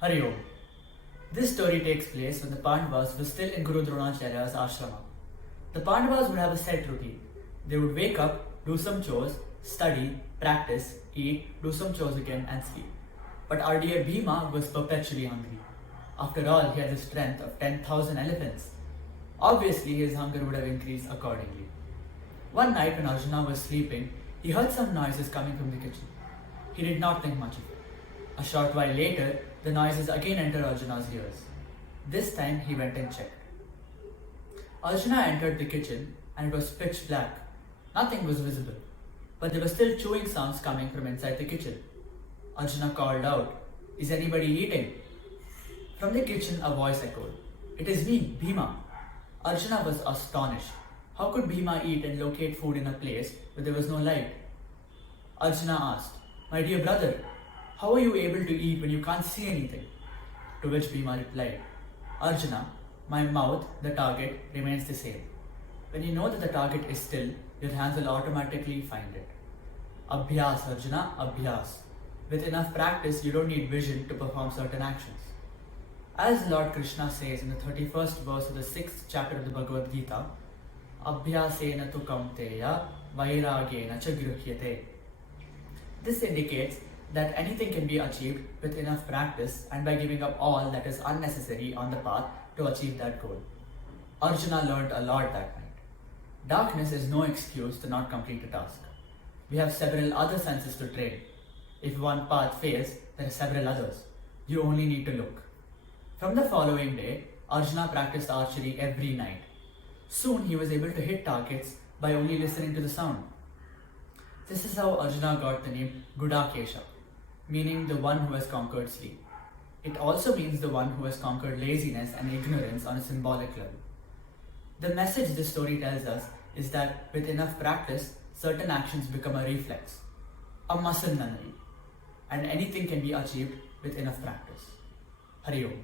Hari Om. This story takes place when the Pandavas were still in Guru Dronacharya's ashrama. The Pandavas would have a set routine. They would wake up, do some chores, study, practice, eat, do some chores again, and sleep. But our dear Bhima was perpetually hungry. After all, he had the strength of 10,000 elephants. Obviously, his hunger would have increased accordingly. One night when Arjuna was sleeping, he heard some noises coming from the kitchen. He did not think much of it. A short while later, the noises again entered Arjuna's ears. This time he went and checked. Arjuna entered the kitchen and it was pitch black. Nothing was visible, but there were still chewing sounds coming from inside the kitchen. Arjuna called out, "Is anybody eating?" From the kitchen a voice echoed, "It is me, Bhima." Arjuna was astonished. How could Bhima eat and locate food in a place where there was no light? Arjuna asked, "My dear brother, how are you able to eat when you can't see anything?" To which Bhima replied, "Arjuna, my mouth, the target, remains the same. When you know that the target is still, your hands will automatically find it. Abhyas, Arjuna, abhyas. With enough practice, you don't need vision to perform certain actions." As Lord Krishna says in the 31st verse of the 6th chapter of the Bhagavad Gita, Abhyasena tu kaunteya vairagena cha gruhyate. This indicates that anything can be achieved with enough practice and by giving up all that is unnecessary on the path to achieve that goal. Arjuna learned a lot that night. Darkness is no excuse to not complete a task. We have several other senses to train. If one path fails, there are several others. You only need to look. From the following day, Arjuna practiced archery every night. Soon he was able to hit targets by only listening to the sound. This is how Arjuna got the name Gudakesha, meaning the one who has conquered sleep. It also means the one who has conquered laziness and ignorance on a symbolic level. The message this story tells us is that with enough practice, certain actions become a reflex, a muscle memory, and anything can be achieved with enough practice. Hari Om.